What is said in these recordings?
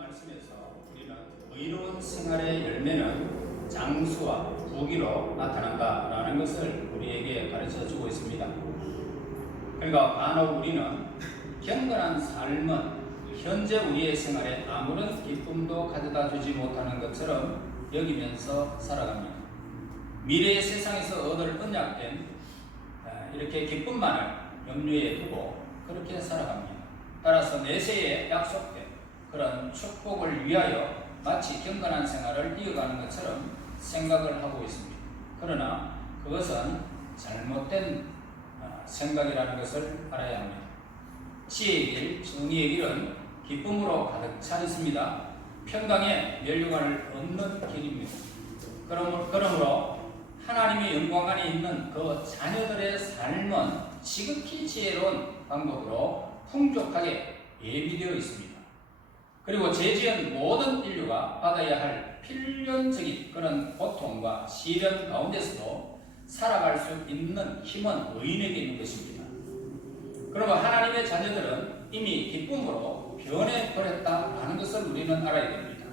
말씀에서 우리는 의로운 생활의 열매는 장수와 부귀로 나타난다라는 것을 우리에게 가르쳐 주고 있습니다. 그러니까 간혹 우리는 경건한 삶은 현재 우리의 생활에 아무런 기쁨도 가져다 주지 못하는 것처럼 여기면서 살아갑니다. 미래의 세상에서 얻을 언약된 이렇게 기쁨만을 염두에 두고 그렇게 살아갑니다. 따라서 내세에 약속된 그런 축복을 위하여 마치 경건한 생활을 이어가는 것처럼 생각을 하고 있습니다. 그러나 그것은 잘못된 생각이라는 것을 알아야 합니다. 지혜의 길, 정의의 길은 기쁨으로 가득 차 있습니다. 평강의 면류관을 얻는 길입니다. 그러므로 하나님의 영광 안에 있는 그 자녀들의 삶은 지극히 지혜로운 방법으로 풍족하게 예비되어 있습니다. 그리고 죄지은 모든 인류가 받아야 할 필연적인 그런 고통과 시련 가운데서도 살아갈 수 있는 힘은 의인에게 있는 것입니다. 그러면 하나님의 자녀들은 이미 기쁨으로 변해버렸다라는 것을 우리는 알아야 됩니다.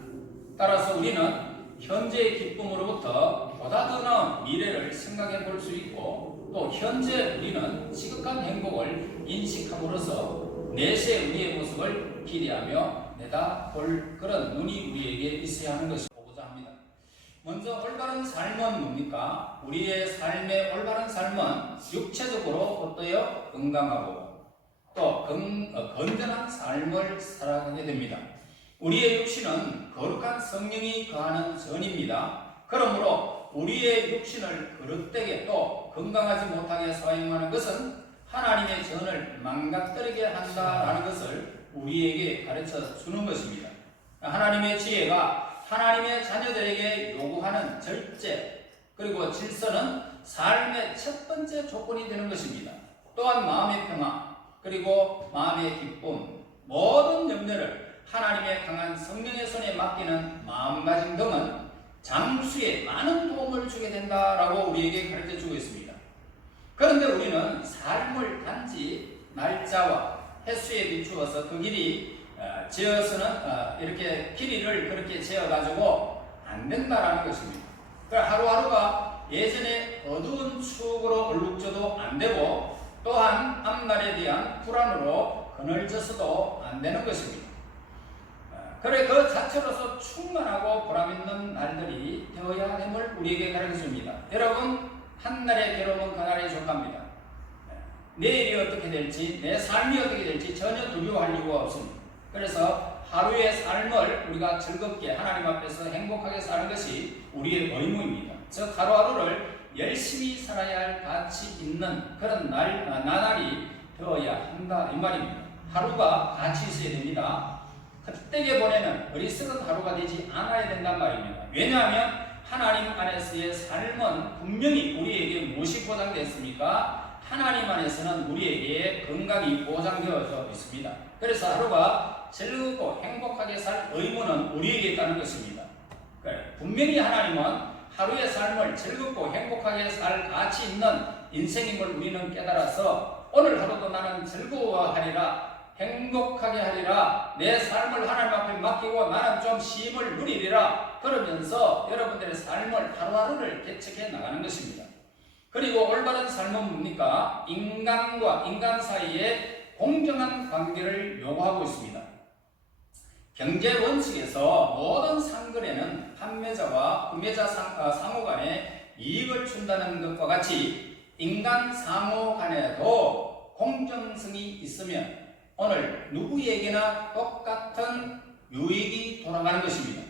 따라서 우리는 현재의 기쁨으로부터 보다 더 나은 미래를 생각해 볼 수 있고, 또 현재 우리는 지극한 행복을 인식함으로써 내세 우리의 모습을 기대하며 내다볼 그런 눈이 우리에게 있어야 하는 것을 보고자 합니다. 먼저 올바른 삶은 뭡니까? 우리의 삶의 올바른 삶은 육체적으로 어떠요? 건강하고 또 건전한 삶을 살아가게 됩니다. 우리의 육신은 거룩한 성령이 거하는 전입니다. 그러므로 우리의 육신을 거룩되게 또 건강하지 못하게 사용하는 것은 하나님의 전을 망가뜨리게 한다라는 것을 우리에게 가르쳐 주는 것입니다. 하나님의 지혜가 하나님의 자녀들에게 요구하는 절제 그리고 질서는 삶의 첫 번째 조건이 되는 것입니다. 또한 마음의 평화 그리고 마음의 기쁨, 모든 염려를 하나님의 강한 성령의 손에 맡기는 마음가짐 등은 장수에 많은 도움을 주게 된다라고 우리에게 가르쳐 주고 있습니다. 그런데 우리는 삶을 단지 날짜와 횟수에 비추어서 그 길이 재어서는 이렇게 길이를 그렇게 재어가지고 안 된다라는 것입니다. 하루하루가 예전에 어두운 추억으로 얼룩져도 안 되고 또한 앞날에 대한 불안으로 그늘져서도 안 되는 것입니다. 그래 그 자체로서 충만하고 보람있는 날들이 되어야 됨을 우리에게 가르쳐줍니다. 여러분, 한날의 괴로움은 그날에 족합니다. 내일이 어떻게 될지, 내 삶이 어떻게 될지 전혀 두려워할 이유가 없습니다. 그래서 하루의 삶을 우리가 즐겁게 하나님 앞에서 행복하게 사는 것이 우리의 의무입니다. 즉 하루하루를 열심히 살아야 할 가치 있는 그런 나날이 되어야 한다 이 말입니다. 하루가 가치 있어야 됩니다. 헛되게 보내는 어리석은 하루가 되지 않아야 된단 말입니다. 왜냐하면 하나님 안에서의 삶은 분명히 우리에게 무엇이 보장되었습니까? 하나님 안에서는 우리에게 건강이 보장되어져 있습니다. 그래서 하루가 즐겁고 행복하게 살 의무는 우리에게 있다는 것입니다. 분명히 하나님은 하루의 삶을 즐겁고 행복하게 살 가치 있는 인생임을 우리는 깨달아서 오늘 하루도 나는 즐거워하리라, 행복하게 하리라, 내 삶을 하나님 앞에 맡기고 나는 좀 쉼을 누리리라 그러면서 여러분들의 삶을 하루하루를 개척해 나가는 것입니다. 그리고 올바른 삶은 뭡니까? 인간과 인간 사이에 공정한 관계를 요구하고 있습니다. 경제 원칙에서 모든 상거래는 판매자와 구매자 상호 간에 이익을 준다는 것과 같이 인간 상호 간에도 공정성이 있으면 오늘 누구에게나 똑같은 유익이 돌아가는 것입니다.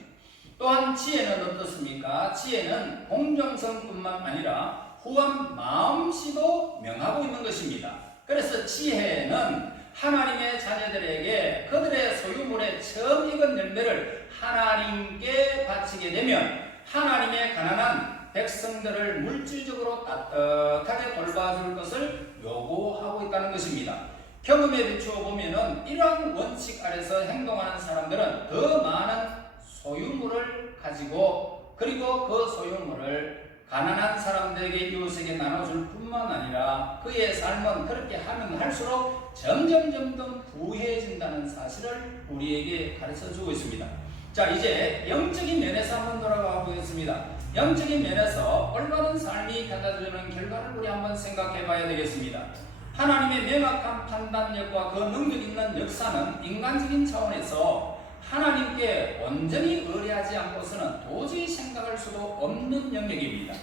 또한 지혜는 어떻습니까? 지혜는 공정성뿐만 아니라 후한 마음씨도 명하고 있는 것입니다. 그래서 지혜는 하나님의 자녀들에게 그들의 소유물의 처음 익은 열매를 하나님께 바치게 되면 하나님의 가난한 백성들을 물질적으로 따뜻하게 돌봐줄 것을 요구하고 있다는 것입니다. 경험에 비추어 보면은 이러한 원칙 아래서 행동하는 사람들은 더 많은 소유물을 가지고 그리고 그 소유물을 가난한 사람들에게 이웃에게 나눠줄 뿐만 아니라 그의 삶은 그렇게 하면 할수록 점점 부해진다는 사실을 우리에게 가르쳐 주고 있습니다. 자, 이제 영적인 면에서 한번 돌아가 보겠습니다. 영적인 면에서 올바른 삶이 가져다주는 결과를 우리 한번 생각해 봐야 되겠습니다. 하나님의 명확한 판단력과 그 능력 있는 역사는 인간적인 차원에서 하나님께 온전히 의뢰하지 않고서는 도저히 생각할 수도 없는 영역입니다.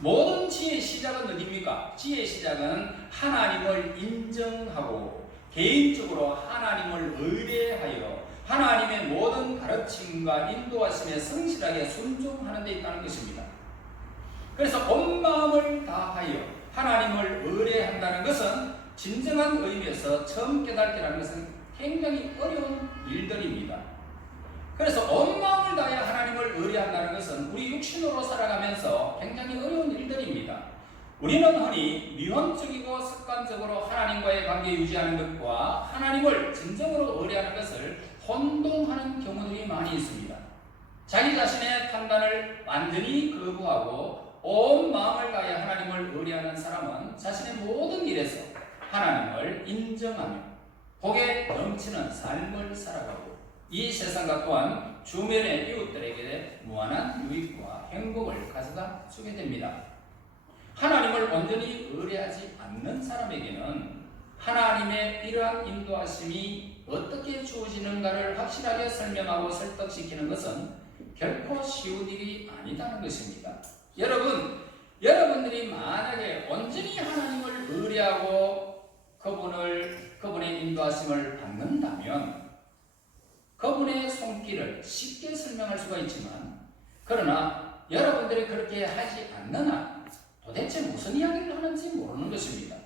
모든 지혜의 시작은 어디입니까? 지혜의 시작은 하나님을 인정하고 개인적으로 하나님을 의뢰하여 하나님의 모든 가르침과 인도하심에 성실하게 순종하는 데 있다는 것입니다. 그래서 온 마음을 다하여 하나님을 의뢰한다는 것은 진정한 의미에서 처음 깨닫기라는 것은 굉장히 어려운 일들입니다. 그래서 온 마음을 다하여 하나님을 의뢰한다는 것은 우리 육신으로 살아가면서 굉장히 어려운 일들입니다. 우리는 흔히 미원적이고 습관적으로 하나님과의 관계 유지하는 것과 하나님을 진정으로 의뢰하는 것을 혼동하는 경우들이 많이 있습니다. 자기 자신의 판단을 완전히 거부하고 온 마음을 다해 하나님을 의뢰하는 사람은 자신의 모든 일에서 하나님을 인정하며 복에 넘치는 삶을 살아가고 이 세상과 또한 주변의 이웃들에게 무한한 유익과 행복을 가져다 주게 됩니다. 하나님을 온전히 의뢰하지 않는 사람에게는 하나님의 이러한 인도하심이 어떻게 주어지는가를 확실하게 설명하고 설득시키는 것은 결코 쉬운 일이 아니다는 것입니다. 여러분들이 만약에 온전히 하나님을 의뢰하고 그분의 인도하심을 받는다면 그분의 손길을 쉽게 설명할 수가 있지만, 그러나 여러분들이 그렇게 하지 않는 한 도대체 무슨 이야기를 하는지 모르는 것입니다.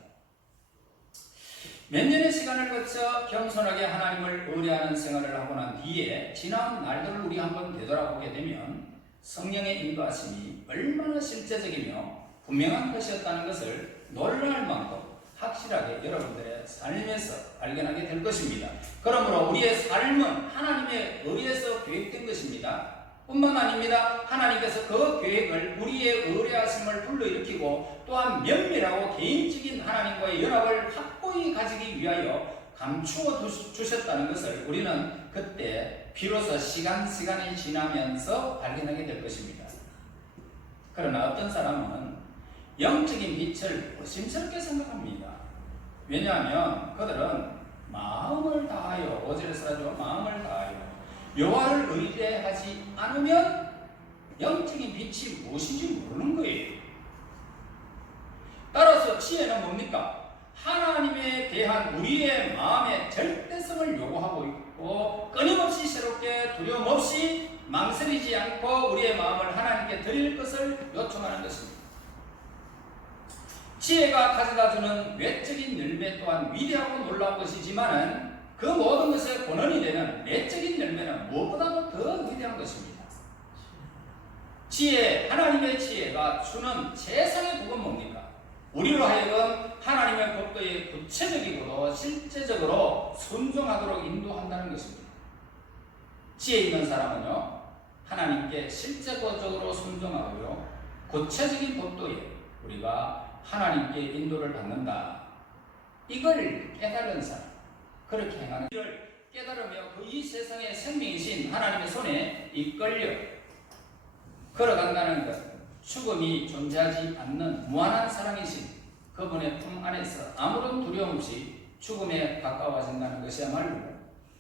몇 년의 시간을 거쳐 겸손하게 하나님을 의뢰하는 생활을 하고 난 뒤에 지난 날들을 우리 한번 되돌아보게 되면 성령의 인도하심이 얼마나 실제적이며 분명한 것이었다는 것을 놀랄 만큼 확실하게 여러분들의 삶에서 발견하게 될 것입니다. 그러므로 우리의 삶은 하나님에 의해서 계획된 것입니다. 뿐만 아닙니다. 하나님께서 그 계획을 우리의 의뢰하심을 불러일으키고 또한 면밀하고 개인적인 하나님과의 연합을 확고히 가지기 위하여 감추어 주셨다는 것을 우리는 그때 비로소 시간이 지나면서 발견하게 될 것입니다. 그러나 어떤 사람은 영적인 빛을 조심스럽게 생각합니다. 왜냐하면 그들은 마음을 다하여, 5절에서 하죠, 마음을 다하여 여호와를 의뢰하지 않으면 영적인 빛이 무엇인지 모르는 거예요. 따라서 지혜는 뭡니까? 하나님에 대한 우리의 마음의 절대성을 요구하고 있고 끊임없이 새롭게 두려움 없이 망설이지 않고 우리의 마음을 하나님께 드릴 것을 요청하는 것입니다. 지혜가 가져다주는 외적인 열매 또한 위대하고 놀라운 것이지만은 그 모든 것의 본원이 되는 내적인 열매는 무엇보다도 더 위대한 것입니다. 지혜, 하나님의 지혜가 주는 최상의 복은 뭡니까? 우리로 하여금 하나님의 법도에 구체적이고도 실제적으로 순종하도록 인도한다는 것입니다. 지혜 있는 사람은요, 하나님께 실제적으로 순종하고요, 구체적인 법도에 우리가 하나님께 인도를 받는다. 이걸 깨달은 사람, 그렇게 행하는 일을 깨달으며 그 이 세상의 생명이신 하나님의 손에 이끌려 걸어간다는 것, 죽음이 존재하지 않는 무한한 사랑이신 그분의 품 안에서 아무런 두려움 없이 죽음에 가까워진다는 것이야말로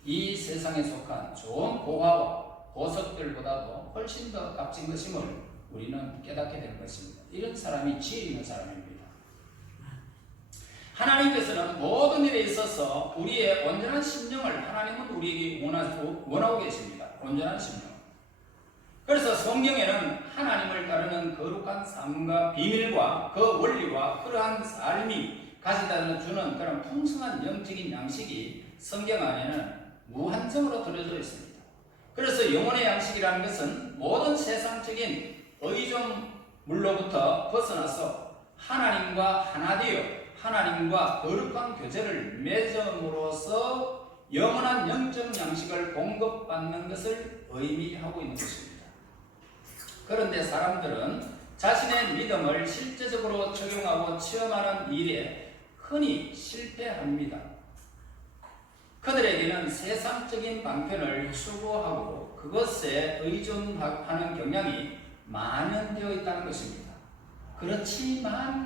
이 세상에 속한 좋은 고화와 보석들보다도 훨씬 더 값진 것임을 우리는 깨닫게 되는 것입니다. 이런 사람이 지혜 있는 사람입니다. 하나님께서는 모든 일에 있어서 우리의 온전한 심령을 하나님은 우리에게 원하고 계십니다. 온전한 심령. 그래서 성경에는 하나님을 따르는 거룩한 삶과 비밀과 그 원리와 그러한 삶이 가져다 주는 그런 풍성한 영적인 양식이 성경 안에는 무한정으로 들어져 있습니다. 그래서 영혼의 양식이라는 것은 모든 세상적인 의존물로부터 벗어나서 하나님과 하나 되어 하나님과 거룩한 교제를 맺음으로써 영원한 영적 양식을 공급받는 것을 의미하고 있는 것입니다. 그런데 사람들은 자신의 믿음을 실제적으로 적용하고 체험하는 일에 흔히 실패합니다. 그들에게는 세상적인 방편을 추구하고 그것에 의존하는 경향이 만연되어 있다는 것입니다. 그렇지만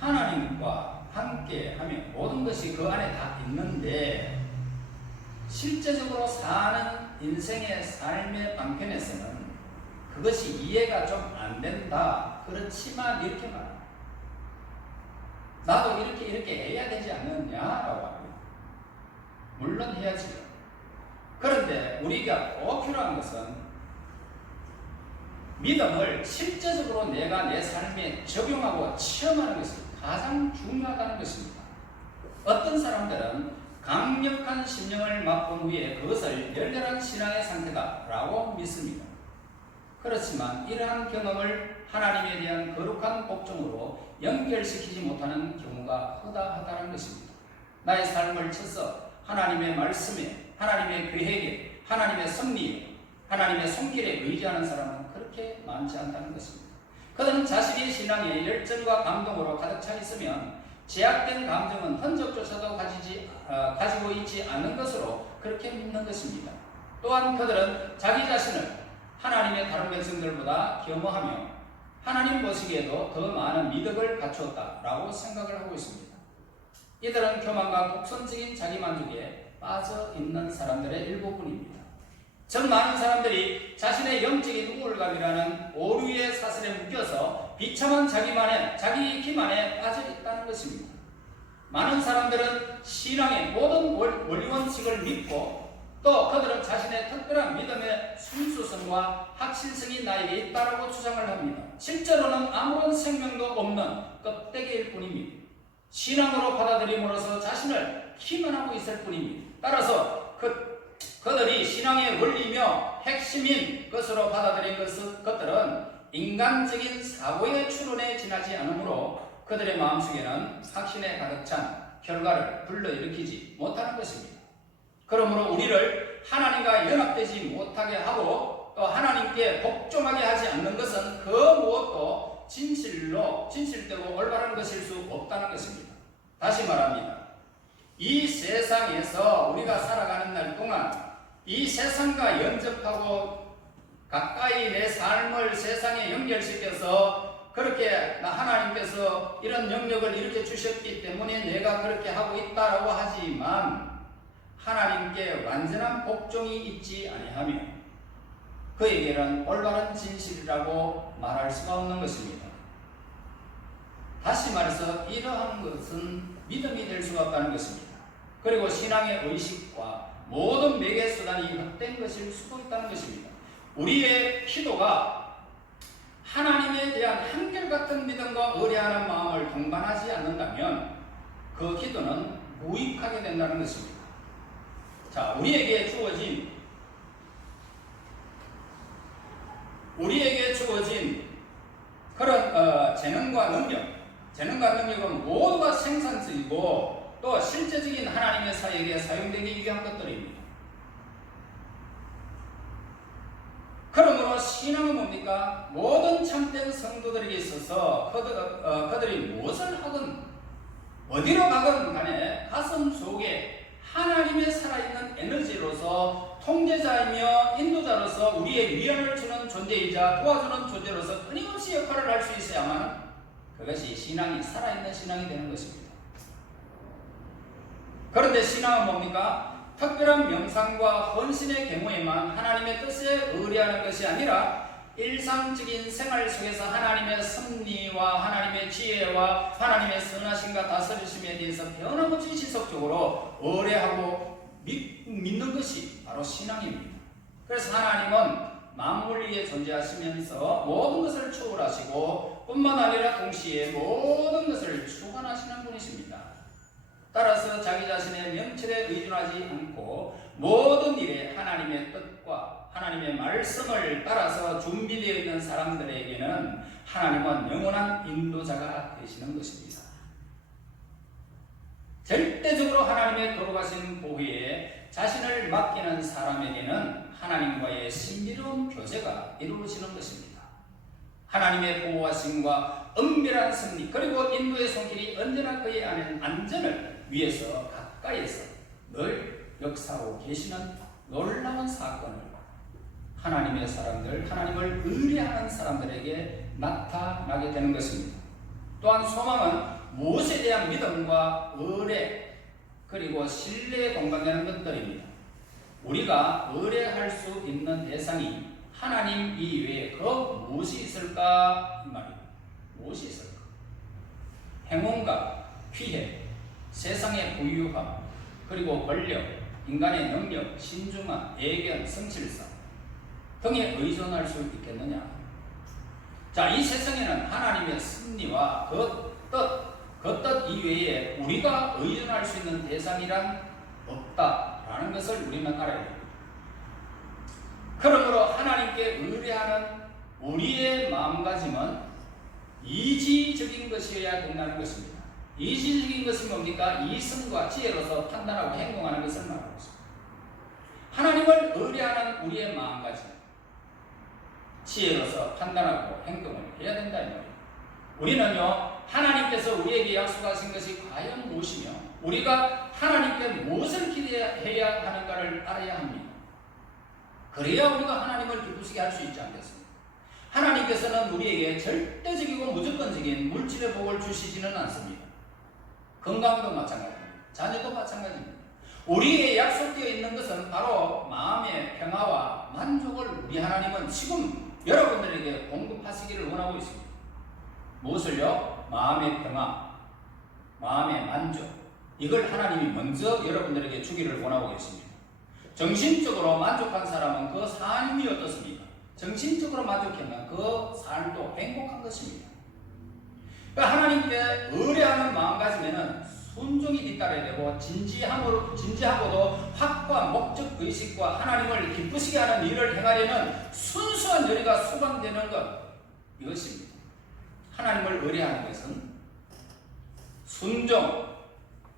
하나님과 함께 하면 모든 것이 그 안에 다 있는데 실제적으로 사는 인생의 삶의 방편에서는 그것이 이해가 좀 안 된다. 그렇지만 이렇게 말합니다. 나도 이렇게 해야 되지 않느냐라고 합니다. 물론 해야지요. 그런데 우리가 꼭 필요한 것은 믿음을 실제적으로 내가 내 삶에 적용하고 체험하는 것이 가장 중요하다는 것입니다. 어떤 사람들은 강력한 심령을 맛본 후에 그것을 열렬한 신앙의 상태다라고 믿습니다. 그렇지만 이러한 경험을 하나님에 대한 거룩한 복종으로 연결시키지 못하는 경우가 허다하다는 것입니다. 나의 삶을 쳐서 하나님의 말씀에, 하나님의 계획에, 하나님의 섭리에, 하나님의 손길에 의지하는 사람은 그렇게 많지 않다는 것입니다. 그들은 자신의 신앙에 열정과 감동으로 가득 차 있으면 제약된 감정은 흔적조차도 가지고 있지 않는 것으로 그렇게 믿는 것입니다. 또한 그들은 자기 자신을 하나님의 다른 백성들보다 겸허하며 하나님 보시기에도 더 많은 미덕을 갖추었다라고 생각을 하고 있습니다. 이들은 교만과 독선적인 자기만족에 빠져 있는 사람들의 일부뿐입니다. 전 많은 사람들이 자신의 영적인 우월감이라는 오류의 사슬에 묶여서 비참한 자기 기만에 빠져 있다는 것입니다. 많은 사람들은 신앙의 모든 원리원칙을 믿고 또 그들은 자신의 특별한 믿음의 순수성과 확실성이 나에게 있다고 주장을 합니다. 실제로는 아무런 생명도 없는 껍데기일 뿐입니다. 신앙으로 받아들임으로써 자신을 기만하고 있을 뿐입니다. 따라서 그들이 신앙의 원리며 핵심인 것으로 받아들인 것들은 인간적인 사고의 추론에 지나지 않으므로 그들의 마음속에는 확신에 가득 찬 결과를 불러일으키지 못하는 것입니다. 그러므로 우리를 하나님과 연합되지 못하게 하고 또 하나님께 복종하게 하지 않는 것은 그 무엇도 진실되고 올바른 것일 수 없다는 것입니다. 다시 말합니다. 이 세상에서 우리가 살아가는 날 동안 이 세상과 연접하고 가까이 내 삶을 세상에 연결시켜서 그렇게 하나님께서 이런 영역을 이렇게 주셨기 때문에 내가 그렇게 하고 있다라고 하지만 하나님께 완전한 복종이 있지 아니하며 그에게는 올바른 진실이라고 말할 수가 없는 것입니다. 다시 말해서 이러한 것은 믿음이 될 수가 없다는 것입니다. 그리고 신앙의 의식과 모든 매개 수단이 헛된 것일 수도 있다는 것입니다. 우리의 기도가 하나님에 대한 한결같은 믿음과 의뢰하는 마음을 동반하지 않는다면 그 기도는 무익하게 된다는 것입니다. 자, 우리에게 주어진 그런 재능과 능력은 모두가 생산적이고 또 실제적인 하나님의 사역에 사용되기 위한 것들입니다. 그러므로 신앙은 뭡니까? 모든 참된 성도들에게 있어서 그들이 무엇을 하든 어디로 가든 간에 가슴 속에 하나님의 살아있는 에너지로서 통제자이며 인도자로서 우리의 위안을 주는 존재이자 도와주는 존재로서 끊임없이 역할을 할 수 있어야만 그것이 신앙이 살아있는 신앙이 되는 것입니다. 그런데 신앙은 뭡니까? 특별한 명상과 헌신의 경우에만 하나님의 뜻에 의뢰하는 것이 아니라 일상적인 생활 속에서 하나님의 섭리와 하나님의 지혜와 하나님의 선하심과 다스리심에 대해서 변함없이 지속적으로 의뢰하고 믿는 것이 바로 신앙입니다. 그래서 하나님은 만물 위에 존재하시면서 모든 것을 초월하시고 뿐만 아니라 동시에 모든 것을 주관하시는 분이십니다. 따라서 자기 자신의 명철에 의존하지 않고 모든 일에 하나님의 뜻과 하나님의 말씀을 따라서 준비되어 있는 사람들에게는 하나님은 영원한 인도자가 되시는 것입니다. 절대적으로 하나님의 거룩하신 보호에 자신을 맡기는 사람에게는 하나님과의 신비로운 교제가 이루어지는 것입니다. 하나님의 보호하심과 은밀한 승리 그리고 인도의 손길이 언제나 그의 안전을 위해서 가까이에서 늘 역사하고 계시는 놀라운 사건을 하나님의 사람들, 하나님을 의뢰하는 사람들에게 나타나게 되는 것입니다. 또한 소망은 무엇에 대한 믿음과 의뢰 그리고 신뢰에 공감되는 것들입니다. 우리가 의뢰할 수 있는 대상이 하나님 이외에 그 무엇이 있을까? 이 말입니다. 무엇이 있을까? 행운과 피해, 세상의 부유함, 그리고 권력, 인간의 능력, 신중함, 애견, 성실성 등에 의존할 수 있겠느냐? 자, 이 세상에는 하나님의 섭리와 그 뜻 이외에 우리가 의존할 수 있는 대상이란 없다라는 것을 우리는 알아야 됩니다. 그러므로 하나님께 의뢰하는 우리의 마음가짐은 이지적인 것이어야 된다는 것입니다. 이지적인 것이 뭡니까? 이성과 지혜로서 판단하고 행동하는 것을 말하고 있습니다. 하나님을 의뢰하는 우리의 마음가짐, 지혜로서 판단하고 행동을 해야 된다는 말이에요. 우리는요, 하나님께서 우리에게 약속하신 것이 과연 무엇이며 우리가 하나님께 무엇을 기대해야 하는가를 알아야 합니다. 그래야 우리가 하나님을 기쁘시게 할 수 있지 않겠습니까? 하나님께서는 우리에게 절대적이고 무조건적인 물질의 복을 주시지는 않습니다. 건강도 마찬가지입니다. 자녀도 마찬가지입니다. 우리의 약속되어 있는 것은 바로 마음의 평화와 만족을 우리 하나님은 지금 여러분들에게 공급하시기를 원하고 있습니다. 무엇을요? 마음의 평화, 마음의 만족, 이걸 하나님이 먼저 여러분들에게 주기를 원하고 계십니다. 정신적으로 만족한 사람은 그 삶이 어떻습니까? 정신적으로 만족하면 그 삶도 행복한 것입니다. 그러니까 하나님께 의뢰하는 마음가짐에는 순종이 뒤따라야 되고 진지하고도 확고한 목적의식과 하나님을 기쁘시게 하는 일을 행하려는 순수한 열의가 수반되는 것, 이것입니다. 하나님을 의뢰하는 것은 순종,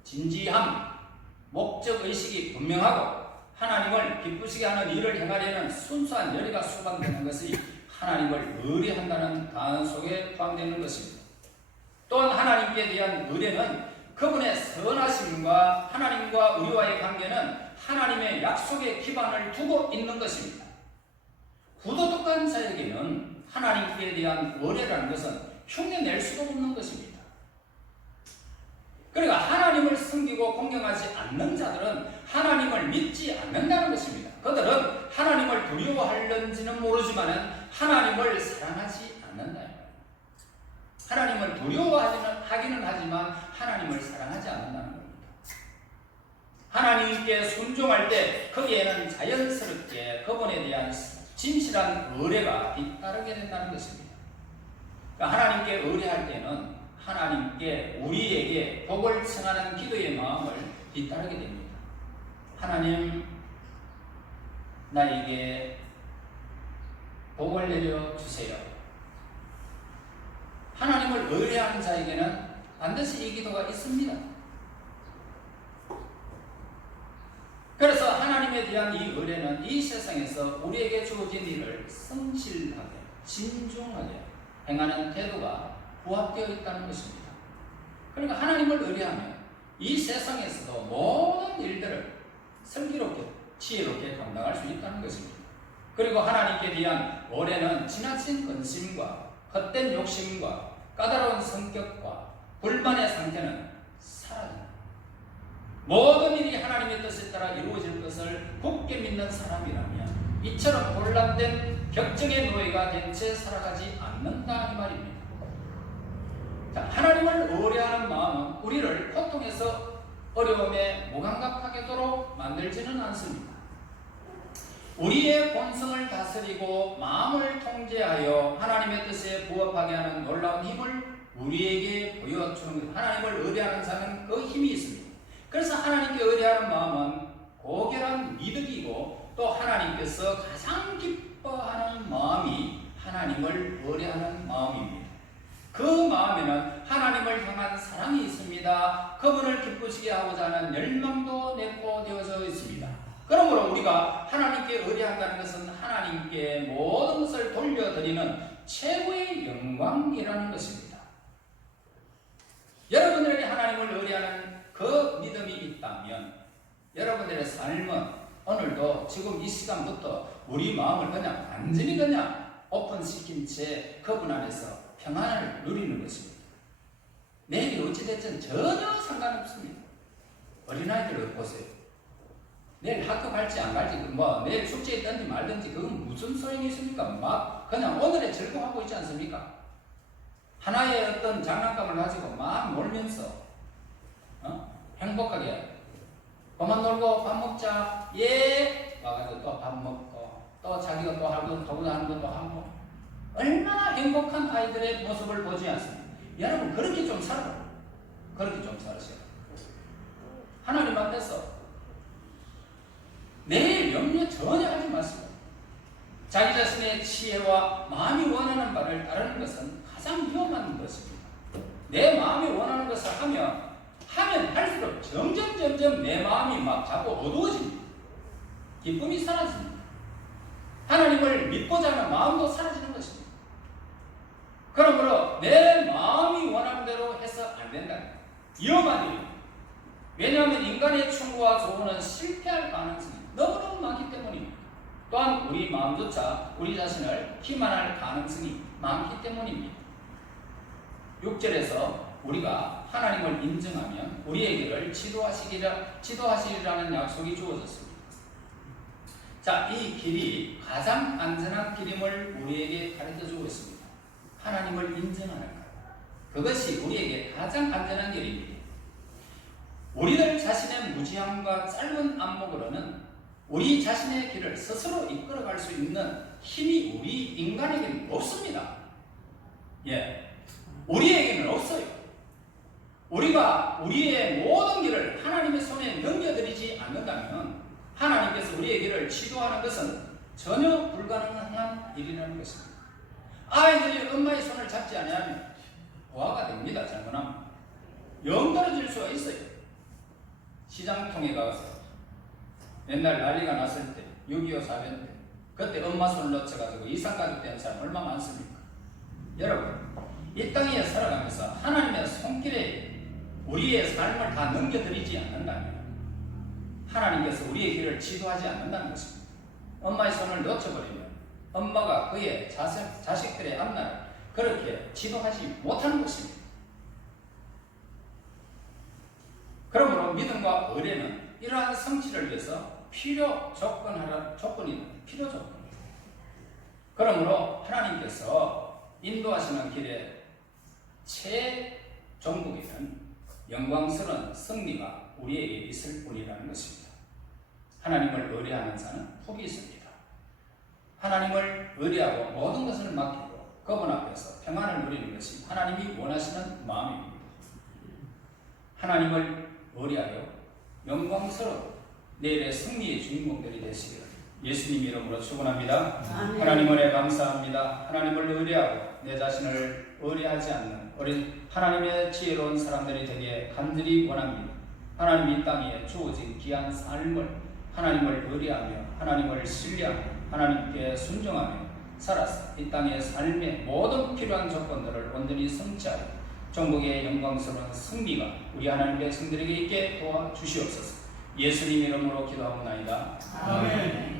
진지함, 목적의식이 분명하고 하나님을 기쁘시게 하는 일을 행하려는 순수한 열의가 수반되는 것이 하나님을 의뢰한다는 단어 속에 포함되는 것입니다. 또한 하나님께 대한 의뢰는 그분의 선하심과 하나님과 우리와의 관계는 하나님의 약속에 기반을 두고 있는 것입니다. 부도덕한 자에게는 하나님께 대한 의뢰라는 것은 흉내낼 수도 없는 것입니다. 그러니까 하나님을 섬기고 공경하지 않는 자들은 하나님을 믿지 않는다는 것입니다. 그들은 하나님을 두려워하는지는 모르지만 하나님을 사랑하지 않는다. 하나님을 두려워하기는 하지만 하나님을 사랑하지 않는다는 겁니다. 하나님께 순종할 때 거기에는 자연스럽게 그분에 대한 진실한 의뢰가 뒤따르게 된다는 것입니다. 그러니까 하나님께 의뢰할 때는 하나님께 우리에게 복을 청하는 기도의 마음을 뒤따르게 됩니다. 하나님, 나에게 복을 내려주세요. 하나님을 의뢰하는 자에게는 반드시 이 기도가 있습니다. 그래서 하나님에 대한 이 의뢰는 이 세상에서 우리에게 주어진 일을 성실하게, 진중하게 행하는 태도가 부합되어 있다는 것입니다. 그러니까 하나님을 의뢰하면 이 세상에서도 모든 일들을 슬기롭게, 지혜롭게 감당할 수 있다는 것입니다. 그리고 하나님께 대한 의뢰는 지나친 근심과 헛된 욕심과 까다로운 성격과 불만의 상태는 사라집니다. 모든 일이 하나님의 뜻에 따라 이루어질 것을 굳게 믿는 사람이라면 이처럼 혼란된 격정의 노예가 된 채 살아가지 않는다 이 말입니다. 자, 하나님을 의뢰하는 마음은 우리를 고통에서 어려움에 무감각하게도록 만들지는 않습니다. 우리의 본성을 다스리고 마음을 통제하여 하나님의 뜻에 부합하게 하는 놀라운 힘을 우리에게 보여주는 것. 하나님을 의뢰하는 자는 그 힘이 있습니다. 그래서 하나님께 의뢰하는 마음은 고결한 미덕이고 또 하나님께서 가장 기뻐하는 마음이 하나님을 의뢰하는 마음입니다. 그 마음에는 하나님을 향한 사랑이 있습니다. 그분을 기쁘시게 하고자 하는 열망도 내포되어져 있습니다. 그러므로 우리가 하나님께 의뢰한다는 것은 하나님께 모든 것을 돌려드리는 최고의 영광이라는 것입니다. 여러분들에게 하나님을 의뢰하는 그 믿음이 있다면 여러분들의 삶은 오늘도 지금 이 시간부터 우리 마음을 그냥 완전히 그냥 오픈시킨 채 그분 안에서 평안을 누리는 것입니다. 내일이 어찌됐든 전혀 상관없습니다. 어린아이들 보세요. 내일 학교 갈지 안 갈지 내일 축제 있든지 말든지 그건 무슨 소용이 있습니까? 막 그냥 오늘에 즐거워하고 있지 않습니까? 하나의 어떤 장난감을 가지고 막 놀면서 행복하게 그만 놀고 밥 먹자 와가지고 또 밥 먹고 또 자기가 또 하고자 하는 것도 하고 얼마나 행복한 아이들의 모습을 보지 않습니까? 여러분 그렇게 좀 살아요. 그렇게 좀 살으세요. 하나님 앞에서 내일 염려 전혀 하지 마세요. 자기 자신의 지혜와 마음이 원하는 바를 따르는 것은 가장 위험한 것입니다. 내 마음이 원하는 것을 하면 할수록 점점 내 마음이 막 자꾸 어두워집니다. 기쁨이 사라집니다. 하나님을 믿고자 하는 마음도 사라지는 것입니다. 그러므로 내 마음이 원하는 대로 해서 안 된다. 위험한 일입니다. 왜냐하면 인간의 충고와 조언은 실패할 가능성이 너무너무 많기 때문입니다. 또한 우리 마음조차 우리 자신을 기만할 가능성이 많기 때문입니다. 6절에서 우리가 하나님을 인정하면 우리에게를 지도하시리라는 약속이 주어졌습니다. 자, 이 길이 가장 안전한 길임을 우리에게 가르쳐주고 있습니다. 하나님을 인정하는 것. 그것이 우리에게 가장 안전한 길입니다. 우리들 자신의 무지함과 짧은 안목으로는 우리 자신의 길을 스스로 이끌어갈 수 있는 힘이 우리 인간에게는 없습니다. 우리에게는 없어요. 우리가 우리의 모든 길을 하나님의 손에 넘겨드리지 않는다면 하나님께서 우리의 길을 지도하는 것은 전혀 불가능한 일이라는 것입니다. 아이들이 엄마의 손을 잡지 않으면 고아가 됩니다. 잘못하면 영 떨어질 수가 있어요. 시장통에 가서 옛날 난리가 났을 때 6.25 사변 때 그때 엄마 손을 놓쳐가지고 이산가족 된 사람 얼마나 많습니까? 여러분 이 땅에 살아가면서 하나님의 손길에 우리의 삶을 다 넘겨드리지 않는다면 하나님께서 우리의 길을 지도하지 않는다는 것입니다. 엄마의 손을 놓쳐버리면 엄마가 그의 자식들의 앞날을 그렇게 지도하지 못하는 것입니다. 그러므로 믿음과 의뢰는 이러한 성취를 위해서 필요 조건입니다. 그러므로 하나님께서 인도하시는 길에 최종국에는 영광스러운 승리가 우리에게 있을 뿐이라는 것입니다. 하나님을 의뢰하는 자는 복이 있습니다. 하나님을 의뢰하고 모든 것을 맡기고 그분 앞에서 평안을 누리는 것이 하나님이 원하시는 마음입니다. 하나님을 의뢰하여 영광스러운 내일의 승리의 주인공들이 되시기를 예수님 이름으로 축원합니다. 하나님 은혜 감사합니다. 하나님을 의뢰하고 내 자신을 의뢰하지 않는 우리 하나님의 지혜로운 사람들이 되기에 간절히 원합니다. 하나님 이 땅에 주어진 귀한 삶을 하나님을 의뢰하며 하나님을 신뢰하며 하나님께 순종하며 살아서 이 땅의 삶의 모든 필요한 조건들을 온전히 성취하여 전국의 영광스러운 승리가 우리 하나님의 백성들에게 있게 도와주시옵소서. 예수님 이름으로 기도하옵나이다. 아멘.